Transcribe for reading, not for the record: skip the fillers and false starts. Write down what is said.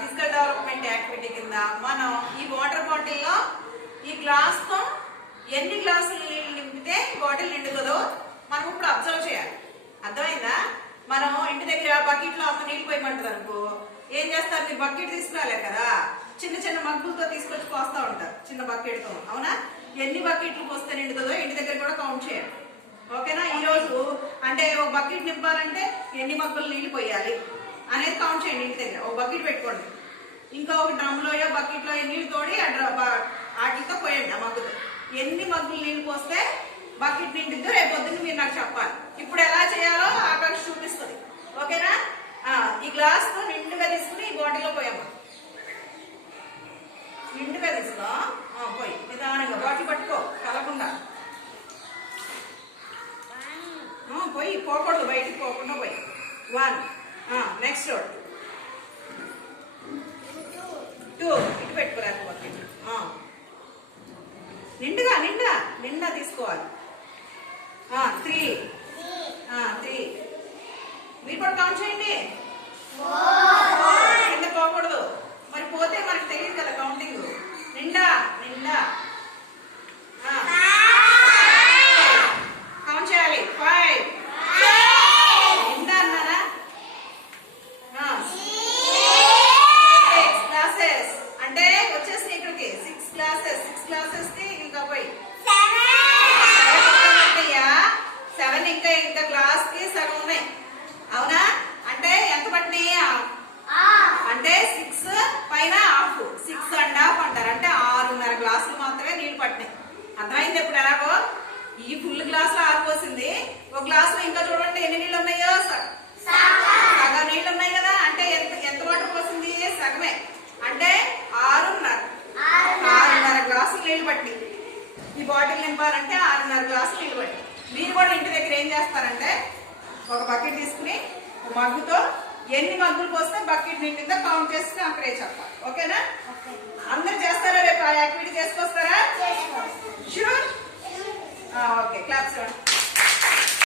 Physical development activity కింద మనం ఈ వాటర్ బాటిల్లో ఈ గ్లాస్ తో ఎన్ని గ్లాసులు నీళ్ళు నింపితే బాటిల్ నిండుతుందో మనం ఇప్పుడు అబ్జర్వ్ చేయాలి. అర్థమైందా? మనం ఇంటి దగ్గర బకెట్ లో అంత నీళ్ళు పోయమంటారు అనుకో, ఏం చేస్తారు? మీరు బకెట్ తీసుకురాలేరు కదా, చిన్న చిన్న మగ్గులతో తీసుకొచ్చి పోస్తా ఉంటారు చిన్న బకెట్ తో. అవునా? ఎన్ని బకెట్లు పోస్తే నిండుతుందో ఇంటి దగ్గర కూడా కౌంట్ చేయాలి. ఓకేనా? ఈ రోజు అంటే ఒక బకెట్ నింపాలంటే ఎన్ని మగ్గులు నీళ్లు పోయాలి అనేది కౌంట్ చేయండి. ఇంటి దగ్గర ఒక బకెట్ పెట్టుకోండి, ఇంకా ఒక డ్రమ్ లోయో బకెట్ లో నీళ్లు తోడి వాటితో పోయండి. ఆ మగ్గుతో ఎన్ని మగ్గులు నీళ్లు పోస్తే బకెట్ నిండిద్దో రేపు పొద్దున్న మీరు నాకు చెప్పాలి. ఇప్పుడు ఎలా చేయాలో ఆకాంక్ష చూపిస్తుంది. ఓకేనా? ఈ గ్లాస్ తో నిండుగా తీసుకుని ఈ బాటిల్లో పోయాము. నిండుగా తీసుకో, పోయి నిదానంగా బాటిల్ పట్టుకో, కలకుండా పోయి, పోకూడదు, బయటికి పోకుండా పోయి. 1 నెక్స్ట్ 2 ఇటు పెట్టుకోలేకపోతే నిండుగా నిండా నిండా తీసుకోవాలి. 3 మీరు కూడా కౌంట్ చేయండి. కింద పోకూడదు, మరి పోతే మనకు తెలియదు కదా కౌంటింగ్. నిండా నిండా కౌంట్ చేయాలి. 5 నిండా అన్నారా? 6 గ్లాసెస్ అంటే వచ్చేసి ఇక్కడికి 6 గ్లాసెస్ కి ఇంకా పోయి 7 ఇంకా గ్లాస్ కి సగం ఉన్నాయి. అవునా? అంటే ఎంత పట్టినాయి అంటే 6 పైన హాఫ్, 6.5 అంటారు. అంటే 6.5 గ్లాసులు మాత్రమే నీళ్లు పట్టినాయి. అర్థమైంది? ఇప్పుడు ఎలాగో ఈ ఫుల్ గ్లాస్ లో 6 పోసింది, ఒక గ్లాస్ లో ఇంకా చూడండి ఎన్ని నీళ్ళు ఉన్నాయో, సగం నీళ్ళు ఉన్నాయి కదా. అంటే ఎంత వాటర్ పోసింది? సగమే. అంటే 6.5 గ్లాసులు నీళ్లు పట్టి ఈ బాటిల్ నింపాలంటే 6.5 గ్లాసులు నీళ్లు పట్టి. మీరు కూడా ఇంటి దగ్గర ఏం చేస్తారంటే ఒక బకెట్ తీసుకుని మగ్గుతో ఎన్ని మగ్గులు పోస్తే బకెట్ నిండిందో కౌంట్ చేసుకుని అక్కడే చెప్పాలి. ఓకేనా? అందరు చేస్తారా? రేపు ఆ యాక్టివిటీ చేసుకొస్తారా? షూర్? Okay, claps.